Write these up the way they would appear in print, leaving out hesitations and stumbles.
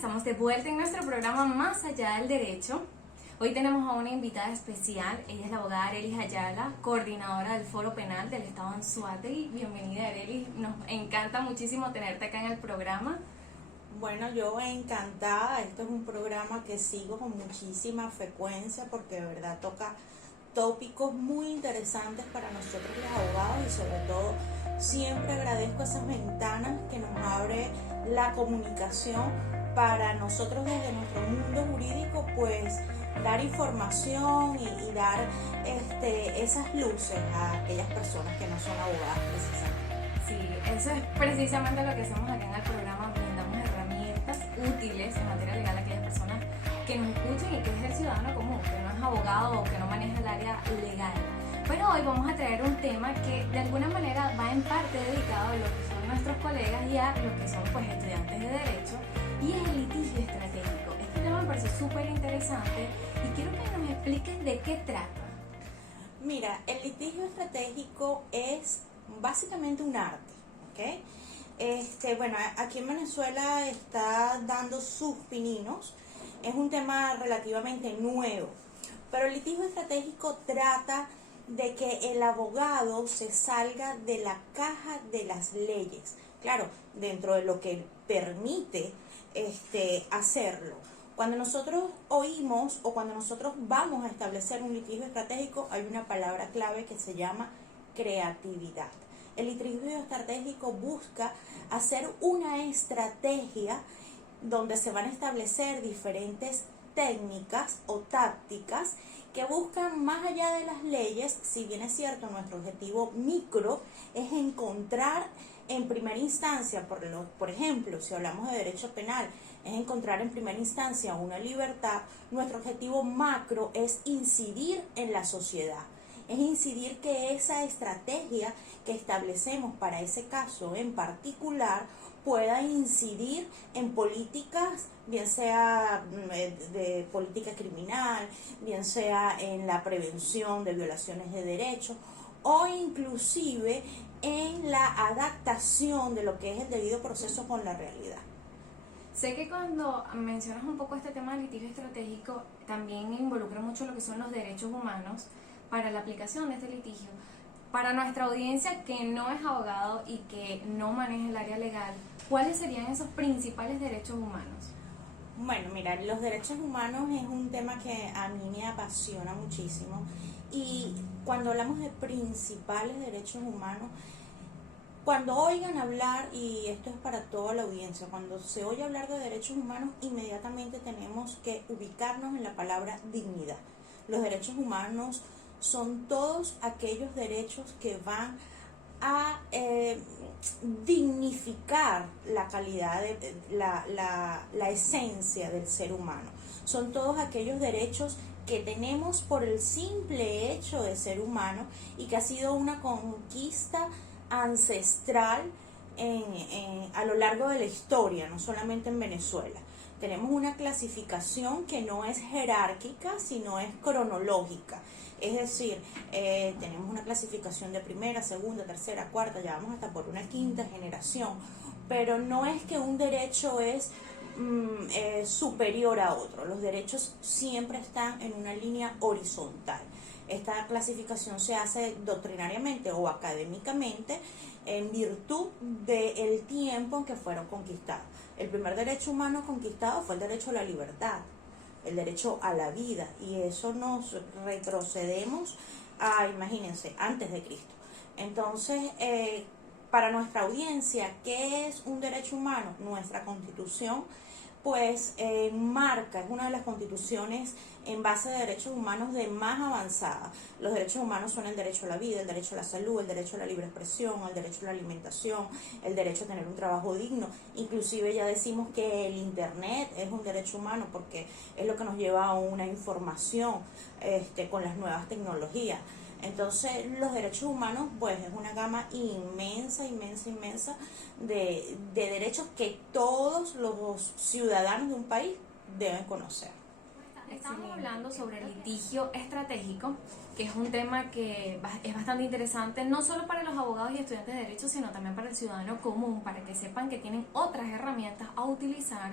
estamos de vuelta en nuestro programa Más Allá del Derecho. Hoy tenemos a una invitada especial, ella es la abogada Arelis Ayala, coordinadora del Foro Penal del Estado Anzoátegui. Bienvenida, Arelis, nos encanta muchísimo tenerte acá en el programa. Bueno, yo encantada, esto es un programa que sigo con muchísima frecuencia porque de verdad toca tópicos muy interesantes para nosotros los abogados y sobre todo siempre agradezco esas ventanas que nos abre la comunicación para nosotros desde nuestro mundo jurídico, pues dar información y dar esas luces a aquellas personas que no son abogadas precisamente. Sí, eso es precisamente lo que hacemos acá en el programa, brindamos herramientas útiles en materia legal a aquellas personas que nos escuchen y que es el ciudadano común, que no es abogado o que no maneja el área legal. Pero hoy vamos a traer un tema que de alguna manera va en parte dedicado a lo que son nuestros colegas y a los que son pues estudiantes de Derecho, y es el litigio estratégico. Este tema me parece súper interesante y quiero que nos expliquen de qué trata. Mira, el litigio estratégico es básicamente un arte, ¿ok? Bueno, aquí en Venezuela está dando sus pininos, es un tema relativamente nuevo, pero el litigio estratégico trata de que el abogado se salga de la caja de las leyes, claro, dentro de lo que permite hacerlo. Cuando nosotros oímos o cuando nosotros vamos a establecer un litigio estratégico, hay una palabra clave que se llama creatividad. El litigio estratégico busca hacer una estrategia donde se van a establecer diferentes técnicas o tácticas que buscan más allá de las leyes. Si bien es cierto, nuestro objetivo micro es encontrar en primera instancia, por ejemplo, si hablamos de derecho penal, es encontrar en primera instancia una libertad. Nuestro objetivo macro es incidir en la sociedad, es incidir que esa estrategia que establecemos para ese caso en particular pueda incidir en políticas, bien sea de política criminal, bien sea en la prevención de violaciones de derechos o inclusive en la adaptación de lo que es el debido proceso con la realidad. Sé que cuando mencionas un poco este tema del litigio estratégico, también involucra mucho lo que son los derechos humanos para la aplicación de este litigio. Para nuestra audiencia que no es abogado y que no maneja el área legal, ¿cuáles serían esos principales derechos humanos? Bueno, mira, los derechos humanos es un tema que a mí me apasiona muchísimo, y cuando hablamos de principales derechos humanos, cuando oigan hablar, y esto es para toda la audiencia, cuando se oye hablar de derechos humanos, inmediatamente tenemos que ubicarnos en la palabra dignidad. Los derechos humanos son todos aquellos derechos que van a dignificar la calidad, la esencia del ser humano. Son todos aquellos derechos que tenemos por el simple hecho de ser humano y que ha sido una conquista ancestral a lo largo de la historia, no solamente en Venezuela. Tenemos una clasificación que no es jerárquica, sino es cronológica. Es decir, tenemos una clasificación de primera, segunda, tercera, cuarta, ya vamos hasta por una quinta generación, pero no es que un derecho es superior a otro. Los derechos siempre están en una línea horizontal. Esta clasificación se hace doctrinariamente o académicamente en virtud del tiempo en que fueron conquistados. El primer derecho humano conquistado fue el derecho a la libertad, el derecho a la vida, y eso nos retrocedemos a, imagínense, antes de Cristo. Entonces, para nuestra audiencia, ¿qué es un derecho humano? Nuestra Constitución pues marca, es una de las constituciones en base de derechos humanos de más avanzada. Los derechos humanos son el derecho a la vida, el derecho a la salud, el derecho a la libre expresión, el derecho a la alimentación, el derecho a tener un trabajo digno. Inclusive ya decimos que el internet es un derecho humano porque es lo que nos lleva a una información con las nuevas tecnologías. Entonces, los derechos humanos, pues, es una gama inmensa de derechos que todos los ciudadanos de un país deben conocer. Estamos hablando sobre el litigio estratégico, que es un tema que es bastante interesante, no solo para los abogados y estudiantes de Derecho, sino también para el ciudadano común, para que sepan que tienen otras herramientas a utilizar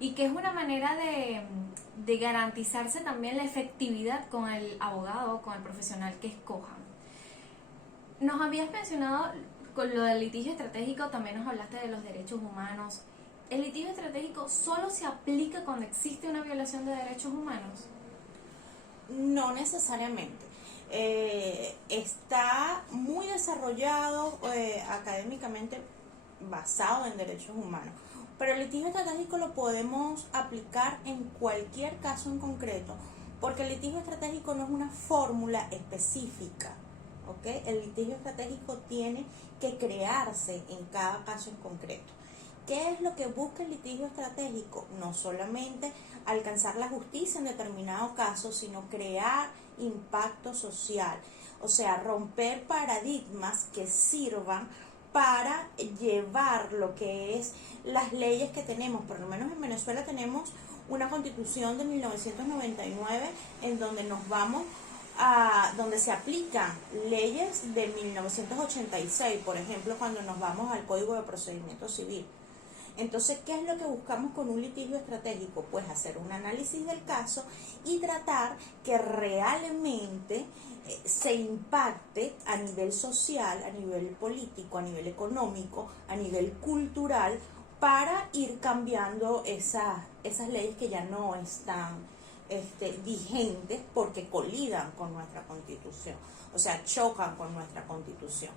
y que es una manera de garantizarse también la efectividad con el abogado, con el profesional que escojan. Nos habías mencionado con lo del litigio estratégico, también nos hablaste de los derechos humanos. ¿El litigio estratégico solo se aplica cuando existe una violación de derechos humanos? No necesariamente. Está muy desarrollado académicamente, basado en derechos humanos, pero el litigio estratégico lo podemos aplicar en cualquier caso en concreto, porque el litigio estratégico no es una fórmula específica, ¿ok? El litigio estratégico tiene que crearse en cada caso en concreto. ¿Qué es lo que busca el litigio estratégico? No solamente alcanzar la justicia en determinado caso, sino crear impacto social, o sea, romper paradigmas que sirvan para llevar lo que es las leyes que tenemos. Por lo menos en Venezuela tenemos una constitución de 1999 en donde nos vamos donde se aplican leyes de 1986, por ejemplo, cuando nos vamos al Código de Procedimiento Civil. Entonces, ¿qué es lo que buscamos con un litigio estratégico? Pues hacer un análisis del caso y tratar que realmente se impacte a nivel social, a nivel político, a nivel económico, a nivel cultural, para ir cambiando esas leyes que ya no están vigentes porque colidan con nuestra Constitución, o sea, chocan con nuestra Constitución.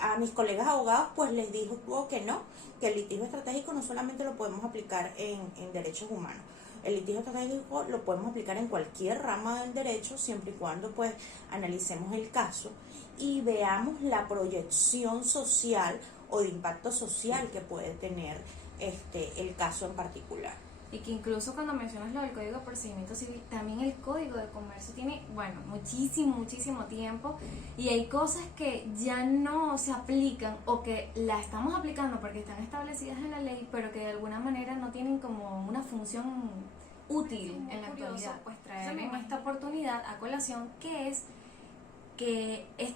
A mis colegas abogados pues les digo que no, que el litigio estratégico no solamente lo podemos aplicar en derechos humanos. El litigio estratégico lo podemos aplicar en cualquier rama del derecho, siempre y cuando pues analicemos el caso y veamos la proyección social o de impacto social que puede tener el caso en particular. Y que incluso cuando mencionas lo del Código de Procedimiento Civil, también el Código de Comercio tiene, bueno, muchísimo tiempo, y hay cosas que ya no se aplican o que la estamos aplicando porque están establecidas en la ley, pero que de alguna manera no tienen como una función útil en la actualidad. Pues traer en esta oportunidad a colación que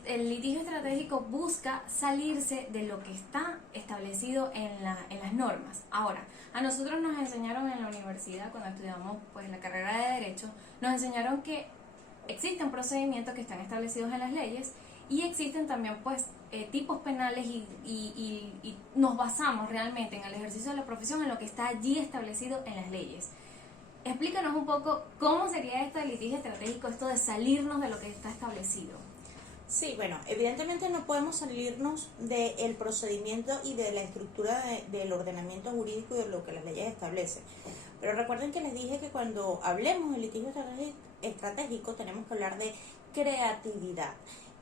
el litigio estratégico busca salirse de lo que está establecido en las normas. Ahora, a nosotros nos enseñaron en la universidad, cuando estudiamos pues la carrera de Derecho, nos enseñaron que existen procedimientos que están establecidos en las leyes y existen también pues tipos penales y nos basamos realmente en el ejercicio de la profesión en lo que está allí establecido en las leyes. Explícanos un poco cómo sería esto del litigio estratégico, esto de salirnos de lo que está establecido. Sí, bueno, evidentemente no podemos salirnos del procedimiento y de la estructura del ordenamiento jurídico y de lo que las leyes establecen. Pero recuerden que les dije que cuando hablemos del litigio estratégico tenemos que hablar de creatividad.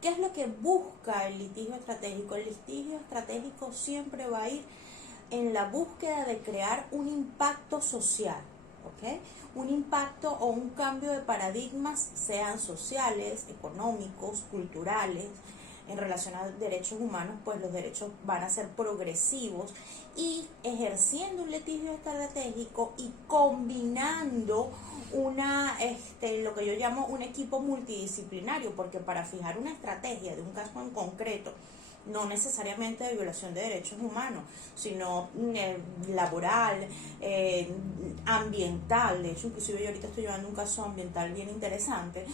¿Qué es lo que busca el litigio estratégico? El litigio estratégico siempre va a ir en la búsqueda de crear un impacto social, ¿ok? Un impacto o un cambio de paradigmas, sean sociales, económicos, culturales. En relación a derechos humanos, pues los derechos van a ser progresivos, y ejerciendo un litigio estratégico y combinando lo que yo llamo un equipo multidisciplinario, porque para fijar una estrategia de un caso en concreto, no necesariamente de violación de derechos humanos, sino laboral, ambiental. De hecho, inclusive yo ahorita estoy llevando un caso ambiental bien interesante.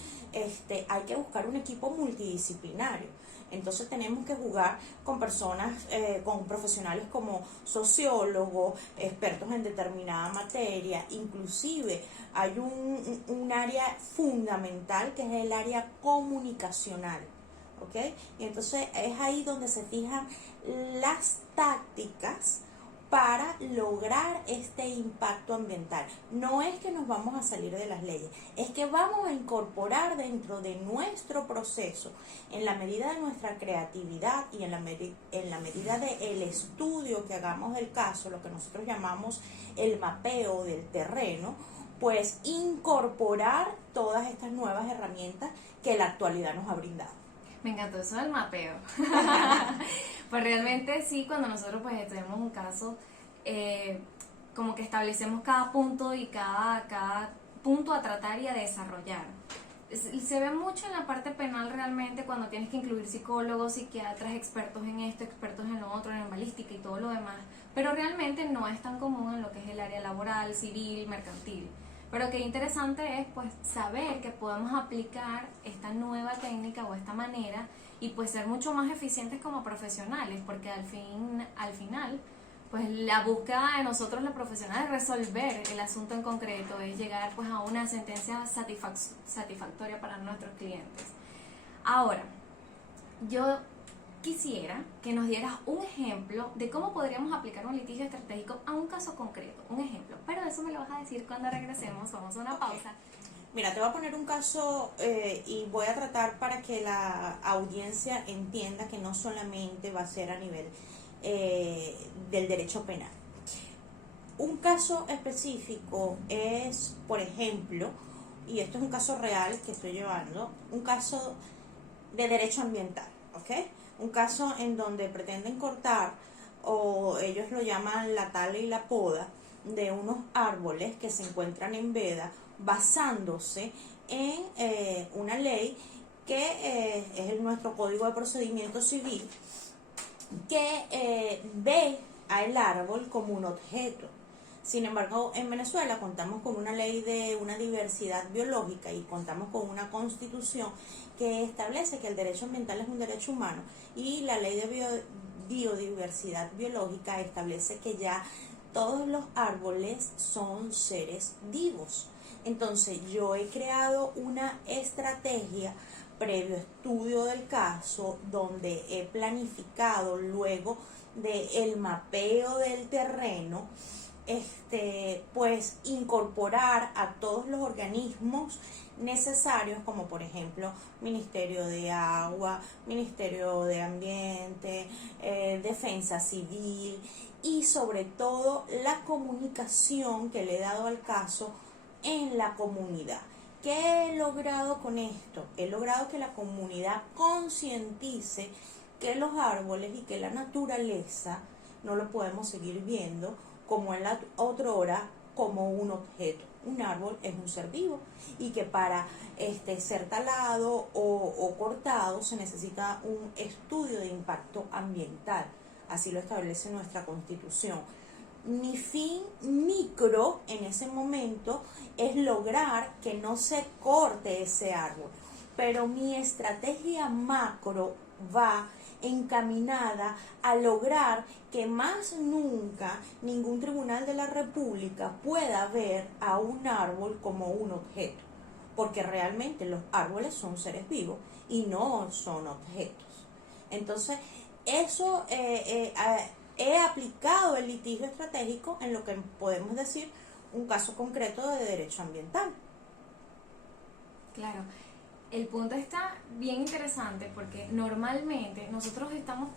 Hay que buscar un equipo multidisciplinario. Entonces tenemos que jugar con personas, con profesionales como sociólogos, expertos en determinada materia. Inclusive hay un área fundamental que es el área comunicacional. ¿Ok? Y entonces es ahí donde se fijan las tácticas para lograr este impacto ambiental. No es que nos vamos a salir de las leyes, es que vamos a incorporar dentro de nuestro proceso, en la medida de nuestra creatividad y en la medida del estudio que hagamos del caso, lo que nosotros llamamos el mapeo del terreno, pues incorporar todas estas nuevas herramientas que la actualidad nos ha brindado. Me encantó eso del mapeo. Pues realmente sí, cuando nosotros pues tenemos un caso, como que establecemos cada punto y cada punto a tratar y a desarrollar. Se ve mucho en la parte penal realmente cuando tienes que incluir psicólogos, psiquiatras, expertos en esto, expertos en lo otro, en balística y todo lo demás, pero realmente no es tan común en lo que es el área laboral, civil, mercantil. Pero qué interesante es pues saber que podemos aplicar esta nueva técnica o esta manera y pues ser mucho más eficientes como profesionales, porque al final pues la búsqueda de nosotros los profesionales es resolver el asunto en concreto, es llegar pues a una sentencia satisfactoria para nuestros clientes. Ahora, yo quisiera que nos dieras un ejemplo de cómo podríamos aplicar un litigio estratégico a un caso concreto, un ejemplo, pero eso me lo vas a decir cuando regresemos, vamos a una pausa. Mira, te voy a poner un caso y voy a tratar para que la audiencia entienda que no solamente va a ser a nivel del derecho penal. Un caso específico es, por ejemplo, y esto es un caso real que estoy llevando, un caso de derecho ambiental, ¿ok? Un caso en donde pretenden cortar, o ellos lo llaman la tala y la poda, de unos árboles que se encuentran en veda, basándose en una ley que es nuestro Código de Procedimiento Civil, que ve al árbol como un objeto. Sin embargo, en Venezuela contamos con una ley de una diversidad biológica y contamos con una constitución que establece que el derecho ambiental es un derecho humano, y la ley de biodiversidad biológica establece que ya todos los árboles son seres vivos. Entonces yo he creado una estrategia previo estudio del caso, donde he planificado luego del mapeo del terreno, pues incorporar a todos los organismos necesarios, como por ejemplo Ministerio de Agua, Ministerio de Ambiente, Defensa Civil, y sobre todo la comunicación que le he dado al caso en la comunidad. ¿Qué he logrado con esto? He logrado que la comunidad concientice que los árboles y que la naturaleza no lo podemos seguir viendo como en la otrora como un objeto. Un árbol es un ser vivo y que para ser talado o cortado se necesita un estudio de impacto ambiental. Así lo establece nuestra Constitución. Mi fin micro en ese momento es lograr que no se corte ese árbol, pero mi estrategia macro va encaminada a lograr que más nunca ningún tribunal de la República pueda ver a un árbol como un objeto, porque realmente los árboles son seres vivos y no son objetos. Entonces, eso he aplicado el litigio estratégico en lo que podemos decir un caso concreto de derecho ambiental. Claro, el punto está bien interesante porque normalmente nosotros estamos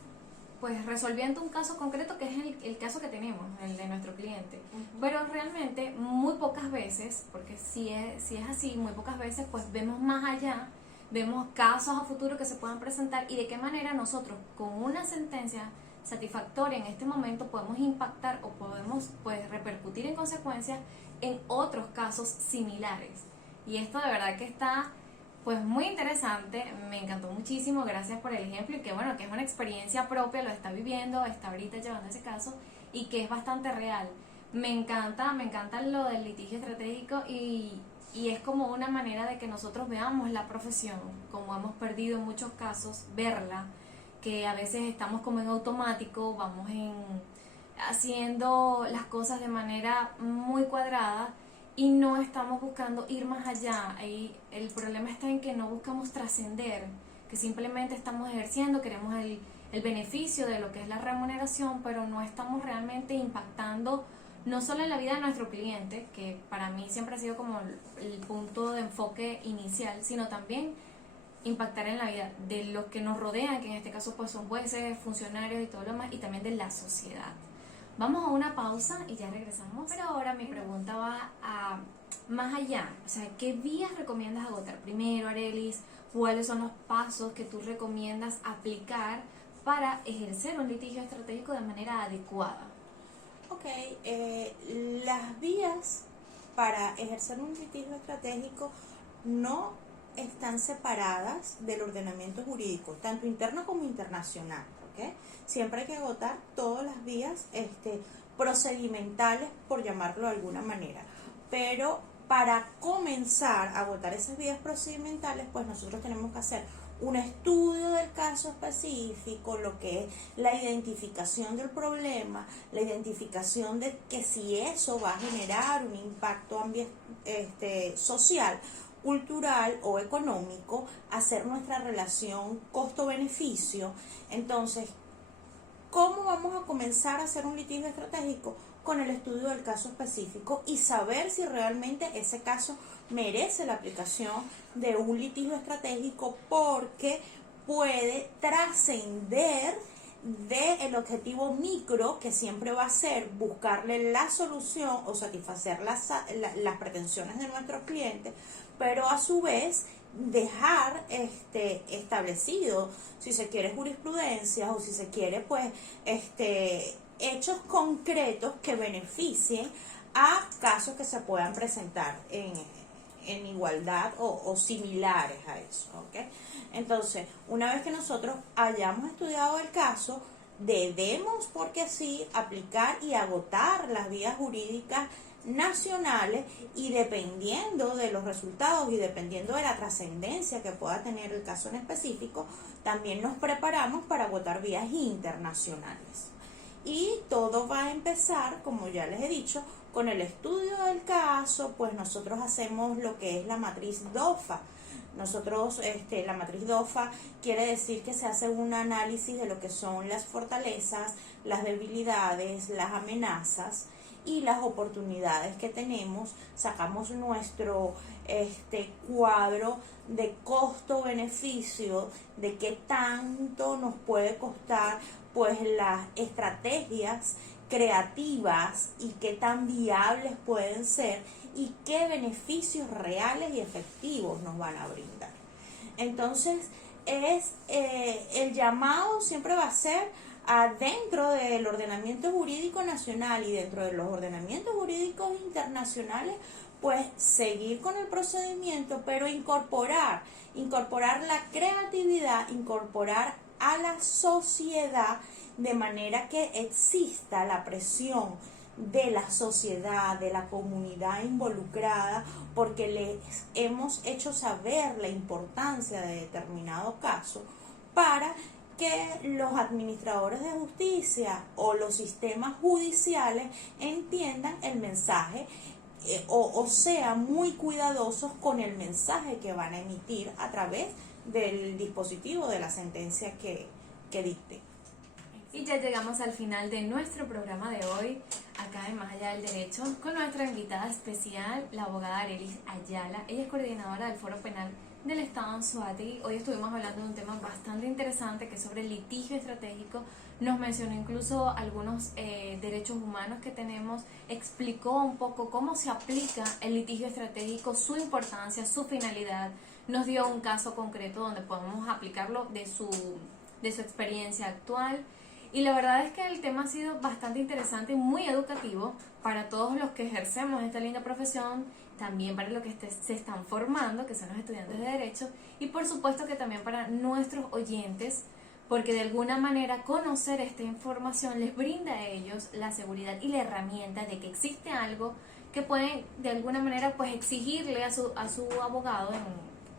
pues resolviendo un caso concreto que es el caso que tenemos, el de nuestro cliente. Pero realmente muy pocas veces, porque si es así, muy pocas veces pues vemos más allá, vemos casos a futuro que se puedan presentar y de qué manera nosotros con una sentencia satisfactoria en este momento podemos impactar o podemos pues repercutir en consecuencias en otros casos similares. Y esto de verdad que está pues muy interesante, me encantó muchísimo, gracias por el ejemplo y que bueno, que es una experiencia propia, lo está viviendo, está ahorita llevando ese caso y que es bastante real. Me encanta lo del litigio estratégico y es como una manera de que nosotros veamos la profesión, como hemos perdido en muchos casos, verla, que a veces estamos como en automático, vamos haciendo las cosas de manera muy cuadrada y no estamos buscando ir más allá. Y el problema está en que no buscamos trascender, que simplemente estamos ejerciendo, queremos el beneficio de lo que es la remuneración, pero no estamos realmente impactando no solo en la vida de nuestro cliente, que para mí siempre ha sido como el punto de enfoque inicial, sino también impactar en la vida de los que nos rodean, que en este caso pues son jueces, funcionarios y todo lo demás, y también de la sociedad. Vamos a una pausa y ya regresamos. Pero ahora mi pregunta va a más allá. O sea, ¿qué vías recomiendas agotar primero, Arelis? ¿Cuáles son los pasos que tú recomiendas aplicar para ejercer un litigio estratégico de manera adecuada? Ok, las vías para ejercer un litigio estratégico no están separadas del ordenamiento jurídico, tanto interno como internacional, ¿ok? Siempre hay que agotar todas las vías procedimentales, por llamarlo de alguna manera. Pero para comenzar a agotar esas vías procedimentales, pues nosotros tenemos que hacer un estudio del caso específico, lo que es la identificación del problema, la identificación de que si eso va a generar un impacto social, cultural o económico, hacer nuestra relación costo-beneficio. Entonces, ¿cómo vamos a comenzar a hacer un litigio estratégico? Con el estudio del caso específico y saber si realmente ese caso merece la aplicación de un litigio estratégico, porque puede trascender del objetivo micro, que siempre va a ser buscarle la solución o satisfacer las pretensiones de nuestros clientes, pero a su vez dejar establecido, si se quiere, jurisprudencia, o si se quiere, pues hechos concretos que beneficien a casos que se puedan presentar en igualdad o similares a eso, ¿ok? Entonces, una vez que nosotros hayamos estudiado el caso, debemos, porque sí, aplicar y agotar las vías jurídicas nacionales, y dependiendo de los resultados y dependiendo de la trascendencia que pueda tener el caso en específico, también nos preparamos para agotar vías internacionales. Y todo va a empezar, como ya les he dicho, con el estudio del caso. Pues nosotros hacemos lo que es la matriz DOFA. Nosotros, la matriz DOFA quiere decir que se hace un análisis de lo que son las fortalezas, las debilidades, las amenazas y las oportunidades que tenemos. Sacamos nuestro cuadro de costo-beneficio, de qué tanto nos puede costar pues las estrategias creativas y qué tan viables pueden ser y qué beneficios reales y efectivos nos van a brindar. Entonces, el llamado siempre va a ser dentro del ordenamiento jurídico nacional y dentro de los ordenamientos jurídicos internacionales, pues seguir con el procedimiento, pero incorporar la creatividad, incorporar a la sociedad, de manera que exista la presión de la sociedad, de la comunidad involucrada, porque les hemos hecho saber la importancia de determinado caso, para que los administradores de justicia o los sistemas judiciales entiendan el mensaje, o sean muy cuidadosos con el mensaje que van a emitir a través del dispositivo de la sentencia que dicte. Y ya llegamos al final de nuestro programa de hoy, acá en Más Allá del Derecho, con nuestra invitada especial, la abogada Arelis Ayala. Ella es coordinadora del Foro Penal del Estado Anzoátegui. Hoy estuvimos hablando de un tema bastante interesante, que es sobre el litigio estratégico. Nos mencionó incluso algunos derechos humanos que tenemos, explicó un poco cómo se aplica el litigio estratégico, su importancia, su finalidad. Nos dio un caso concreto donde podemos aplicarlo de su experiencia actual. Y la verdad es que el tema ha sido bastante interesante y muy educativo para todos los que ejercemos esta linda profesión, también para los que se están formando, que son los estudiantes de Derecho, y por supuesto que también para nuestros oyentes, porque de alguna manera conocer esta información les brinda a ellos la seguridad y la herramienta de que existe algo que pueden de alguna manera pues exigirle a su abogado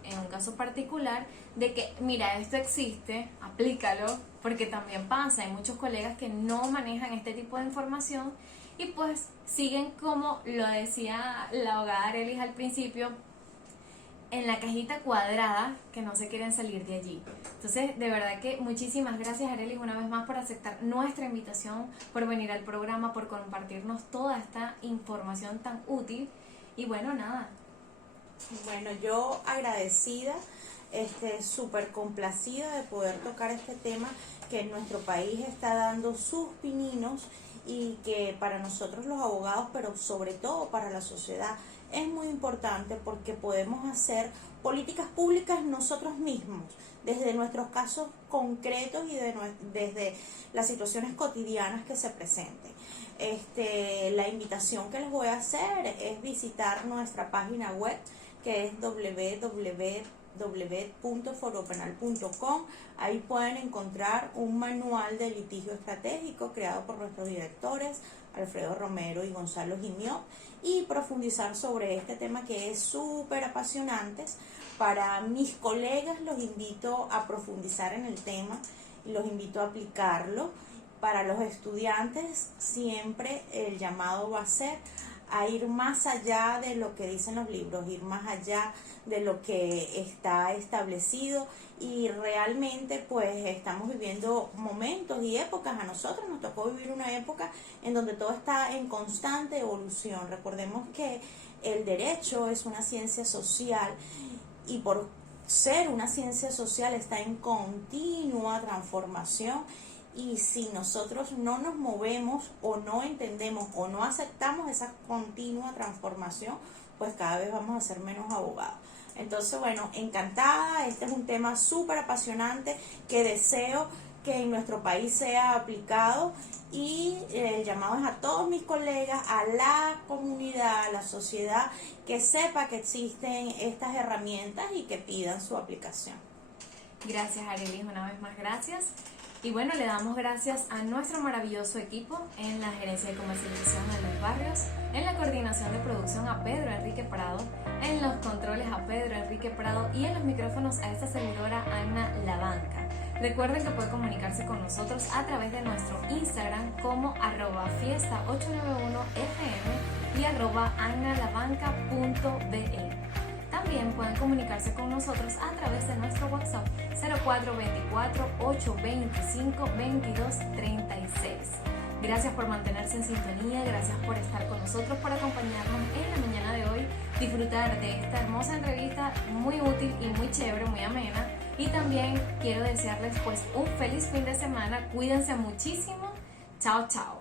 en un caso particular, de que mira, esto existe, aplícalo, porque también pasa, hay muchos colegas que no manejan este tipo de información y pues siguen, como lo decía la abogada Arelis al principio, en la cajita cuadrada, que no se quieren salir de allí. Entonces, de verdad que muchísimas gracias, Arelis, una vez más por aceptar nuestra invitación, por venir al programa, por compartirnos toda esta información tan útil. Y bueno, nada. Bueno, yo agradecida, súper complacida de poder tocar este tema que en nuestro país está dando sus pininos, y que para nosotros los abogados, pero sobre todo para la sociedad, es muy importante, porque podemos hacer políticas públicas nosotros mismos, desde nuestros casos concretos y desde las situaciones cotidianas que se presenten. La invitación que les voy a hacer es visitar nuestra página web, que es www.foropenal.org, www.foropenal.com. Ahí pueden encontrar un manual de litigio estratégico creado por nuestros directores Alfredo Romero y Gonzalo Gimiot, y profundizar sobre este tema que es súper apasionante. Para mis colegas los invito a profundizar en el tema y los invito a aplicarlo. Para los estudiantes siempre el llamado va a ser a ir más allá de lo que dicen los libros, ir más allá de lo que está establecido, y realmente pues estamos viviendo momentos y épocas. A nosotros nos tocó vivir una época en donde todo está en constante evolución. Recordemos que el derecho es una ciencia social, y por ser una ciencia social está en continua transformación. Y si nosotros no nos movemos o no entendemos o no aceptamos esa continua transformación, pues cada vez vamos a ser menos abogados. Entonces, bueno, encantada. Este es un tema súper apasionante que deseo que en nuestro país sea aplicado, y el llamado es a todos mis colegas, a la comunidad, a la sociedad, que sepa que existen estas herramientas y que pidan su aplicación. Gracias, Arelis, una vez más gracias. Y bueno, le damos gracias a nuestro maravilloso equipo en la gerencia de comercialización de Luis Barrios, en la coordinación de producción a Pedro Enrique Prado, en los controles a Pedro Enrique Prado y en los micrófonos a esta servidora Ana Lavanca. Recuerden que puede comunicarse con nosotros a través de nuestro Instagram como @fiesta891fm y @annalavanca.be. También pueden comunicarse con nosotros a través de nuestro WhatsApp 0424-825-2236. Gracias por mantenerse en sintonía, gracias por estar con nosotros, por acompañarnos en la mañana de hoy, disfrutar de esta hermosa entrevista muy útil y muy chévere, muy amena. Y también quiero desearles pues un feliz fin de semana, cuídense muchísimo, chao chao.